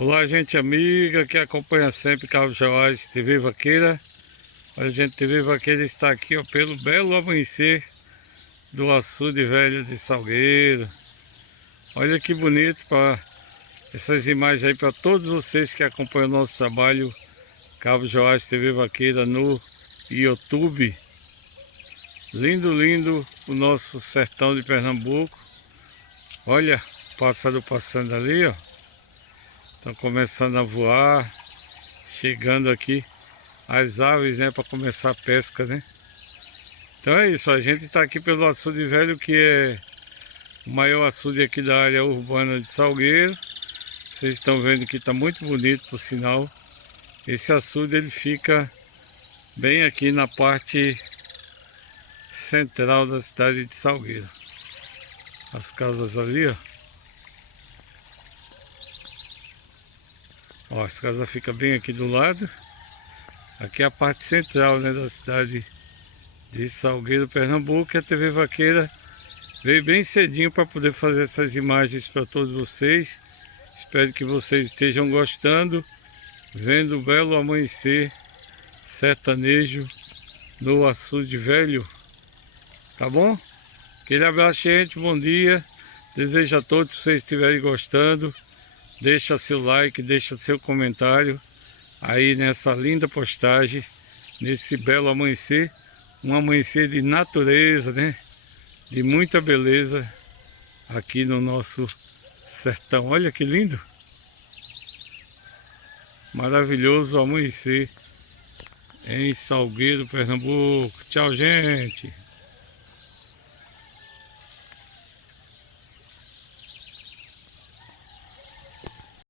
Olá, gente amiga que acompanha sempre Carlos Joás TV Vaqueira. A gente TV Vaqueira está aqui ó, pelo belo amanhecer do açude velho de Salgueiro. Olha que bonito para essas imagens aí para todos vocês que acompanham o nosso trabalho Carlos Joás TV Vaqueira no YouTube. Lindo, lindo o nosso sertão de Pernambuco. Olha o pássaro passando ali, ó. Estão começando a voar, chegando aqui as aves, né, para começar a pesca, né? Então é isso, a gente está aqui pelo açude velho, que é o maior açude aqui da área urbana de Salgueiro. Vocês estão vendo que está muito bonito, por sinal. Esse açude ele fica bem aqui na parte central da cidade de Salgueiro. As casas ali, ó. Ó, as casas ficam bem aqui do lado. Aqui é a parte central, né, da cidade de Salgueiro, Pernambuco. E a TV Vaqueira veio bem cedinho para poder fazer essas imagens para todos vocês. Espero que vocês estejam gostando, vendo o belo amanhecer sertanejo no açude velho. Tá bom? Aquele abraço, gente. Bom dia. Desejo a todos, se vocês estiverem gostando, deixa seu like, deixa seu comentário aí nessa linda postagem, nesse belo amanhecer, um amanhecer de natureza, né? De muita beleza aqui no nosso sertão. Olha que lindo! Maravilhoso amanhecer em Salgueiro, Pernambuco. Tchau, gente!